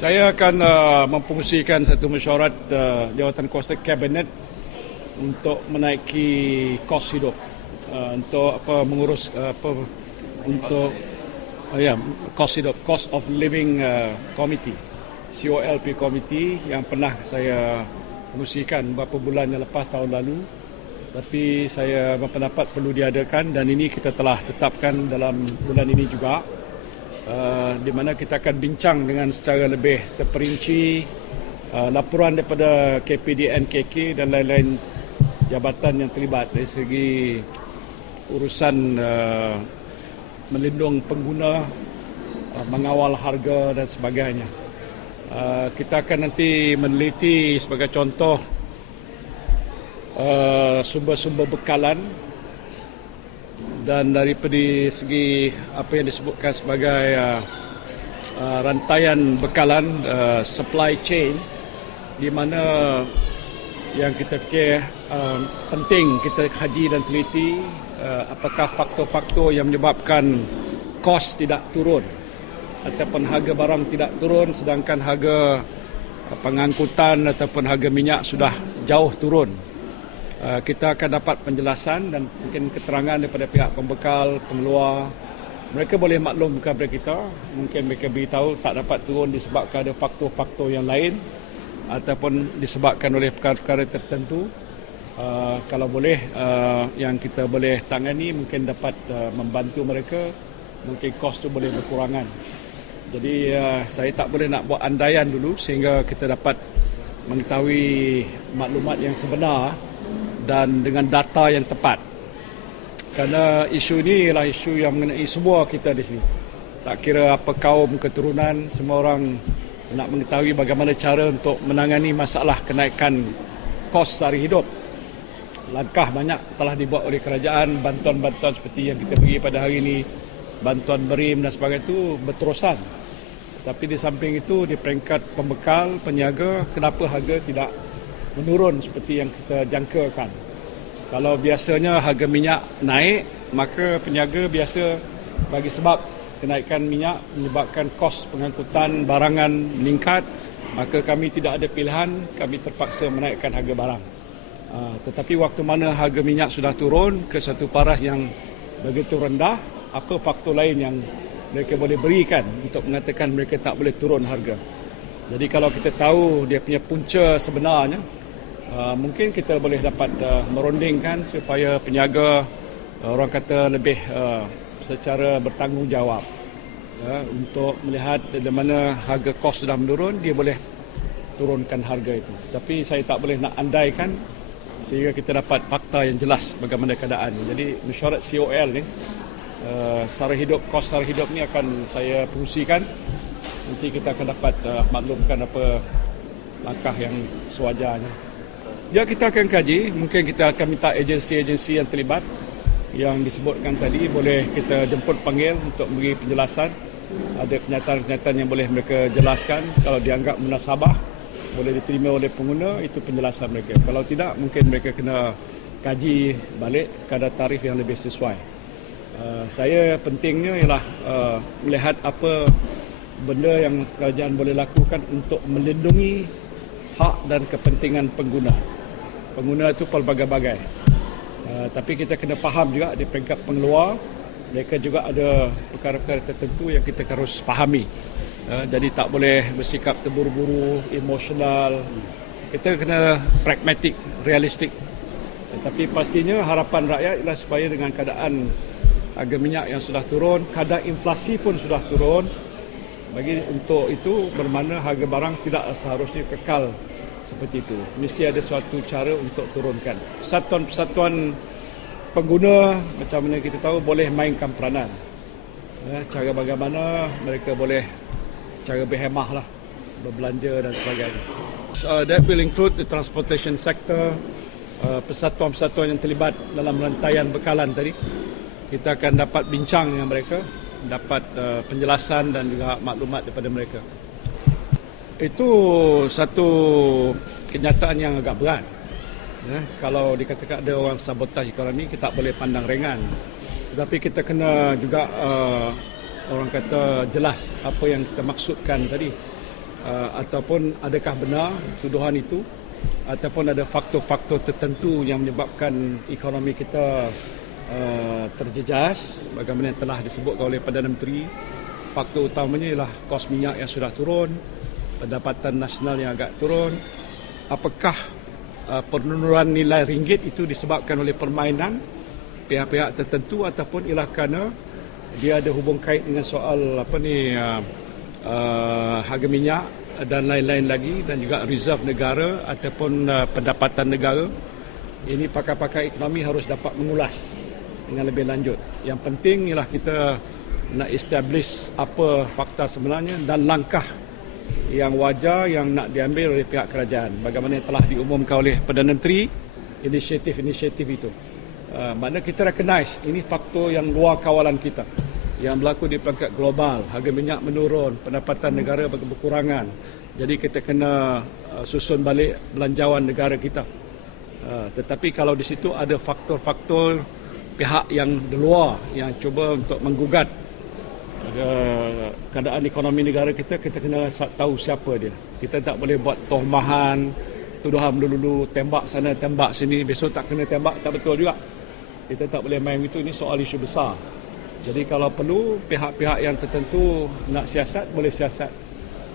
Saya akan memfungsikan satu mesyuarat Jawatankuasa Kabinet untuk menaiki kos hidup, untuk mengurus untuk kos hidup, cost of living committee, COLP committee yang pernah saya fungsikan beberapa bulan yang lepas tahun lalu, tapi saya berpendapat perlu diadakan dan ini kita telah tetapkan dalam bulan ini juga. Di mana kita akan bincang dengan secara lebih terperinci laporan daripada KPDN, KK dan lain-lain jabatan yang terlibat dari segi urusan melindung pengguna, mengawal harga dan sebagainya. Kita akan nanti meneliti sebagai contoh sumber-sumber bekalan dan daripada segi apa yang disebutkan sebagai rantaian bekalan, supply chain, di mana yang kita fikir penting kita kaji dan teliti apakah faktor-faktor yang menyebabkan kos tidak turun ataupun harga barang tidak turun sedangkan harga pengangkutan ataupun harga minyak sudah jauh turun. Kita akan dapat penjelasan dan mungkin keterangan daripada pihak pembekal, pengeluar. Mereka boleh maklum kepada kita, mungkin mereka beritahu tak dapat turun disebabkan ada faktor-faktor yang lain ataupun disebabkan oleh perkara-perkara tertentu. Kalau boleh, yang kita boleh tangani mungkin dapat membantu mereka, mungkin kos tu boleh berkurangan. Jadi saya tak boleh nak buat andaian dulu sehingga kita dapat mengetahui maklumat yang sebenar dan dengan data yang tepat. Kerana isu ini ialah isu yang mengenai semua kita di sini. Tak kira apa kaum, keturunan, semua orang nak mengetahui bagaimana cara untuk menangani masalah kenaikan kos sehari hidup. Langkah banyak telah dibuat oleh kerajaan, bantuan-bantuan seperti yang kita bagi pada hari ini, bantuan berim dan sebagainya itu berterusan. Tapi di samping itu, di peringkat pembekal, peniaga, kenapa harga tidak menurun seperti yang kita jangkakan. Kalau biasanya harga minyak naik, maka peniaga biasa bagi sebab kenaikan minyak menyebabkan kos pengangkutan barangan meningkat, maka kami tidak ada pilihan, kami terpaksa menaikkan harga barang. Tetapi waktu mana harga minyak sudah turun ke satu paras yang begitu rendah, apa faktor lain yang mereka boleh berikan untuk mengatakan mereka tak boleh turun harga. Jadi kalau kita tahu dia punya punca sebenarnya, mungkin kita boleh dapat merundingkan supaya peniaga orang kata lebih secara bertanggungjawab untuk melihat di mana harga kos sudah menurun, dia boleh turunkan harga itu. Tapi saya tak boleh nak andaikan sehingga kita dapat fakta yang jelas bagaimana keadaan. Jadi mesyuarat COL ni, sara hidup, kos sara hidup ni akan saya fungsikan. Nanti kita akan dapat maklumkan apa langkah yang sewajarnya. Ya, kita akan kaji, mungkin kita akan minta agensi-agensi yang terlibat yang disebutkan tadi, boleh kita jemput panggil untuk beri penjelasan. Ada kenyataan-kenyataan yang boleh mereka jelaskan. Kalau dianggap munasabah, boleh diterima oleh pengguna, itu penjelasan mereka. Kalau tidak, mungkin mereka kena kaji balik kadar tarif yang lebih sesuai. Saya pentingnya ialah melihat apa benda yang kerajaan boleh lakukan untuk melindungi hak dan kepentingan pengguna. Pengguna itu pelbagai-bagai. Tapi kita kena faham juga di peringkat pengeluar, mereka juga ada perkara-perkara tertentu yang kita harus fahami. Jadi tak boleh bersikap terburu-buru, emosional. Kita kena pragmatik, realistik. Tapi pastinya harapan rakyat ialah supaya dengan keadaan harga minyak yang sudah turun, kadar inflasi pun sudah turun. Bagi untuk itu bermakna harga barang tidak seharusnya kekal seperti itu. Mesti ada suatu cara untuk turunkan. Persatuan-persatuan pengguna macam mana kita tahu boleh mainkan peranan. Cara bagaimana mereka boleh cara berhemah lah, berbelanja dan sebagainya. That will include the transportation sector, persatuan-persatuan yang terlibat dalam rantaian bekalan tadi. Kita akan dapat bincang dengan mereka, dapat penjelasan dan juga maklumat daripada mereka. Itu satu kenyataan yang agak berat. Kalau dikatakan ada orang sabotaj ekonomi, kita tak boleh pandang ringan. Tetapi kita kena juga orang kata jelas apa yang kita maksudkan tadi. ataupun adakah benar tuduhan itu, ataupun ada faktor-faktor tertentu yang menyebabkan ekonomi kita terjejas bagaimana yang telah disebutkan oleh Perdana Menteri. Faktor utamanya ialah kos minyak yang sudah turun, pendapatan nasional yang agak turun. Apakah penurunan nilai ringgit itu disebabkan oleh permainan pihak-pihak tertentu ataupun ialah kerana dia ada hubung kait dengan soal harga minyak dan lain-lain lagi, dan juga reserve negara ataupun pendapatan negara. Ini pakar-pakar ekonomi harus dapat mengulas dengan lebih lanjut. Yang penting ialah kita nak establish apa fakta sebenarnya dan langkah yang wajar yang nak diambil oleh pihak kerajaan. Bagaimana yang telah diumumkan oleh Perdana Menteri, inisiatif-inisiatif itu. Maknanya kita recognize ini faktor yang luar kawalan kita, yang berlaku di peringkat global. Harga minyak menurun, pendapatan negara berkurangan. Jadi kita kena susun balik belanjawan negara kita. Tetapi kalau di situ ada faktor-faktor pihak yang di luar yang cuba untuk menggugat keadaan ekonomi negara kita, kita kena tahu siapa dia. Kita tak boleh buat tohmahan, tuduhan melulu, tembak sana, tembak sini, besok tak kena tembak, tak betul juga. Kita tak boleh main itu, ini soal isu besar. Jadi kalau perlu pihak-pihak yang tertentu nak siasat, boleh siasat.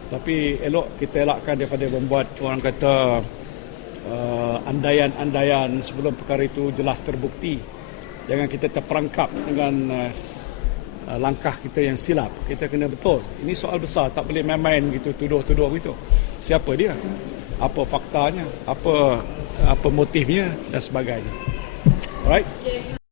Tapi elok kita elakkan daripada membuat orang kata andaian-andaian sebelum perkara itu jelas terbukti. Jangan kita terperangkap dengan langkah kita yang silap. Kita kena betul. Ini soal besar, tak boleh main-main gitu, tuduh-tuduh gitu. Siapa dia? Apa faktanya? Apa motifnya dan sebagainya. Alright?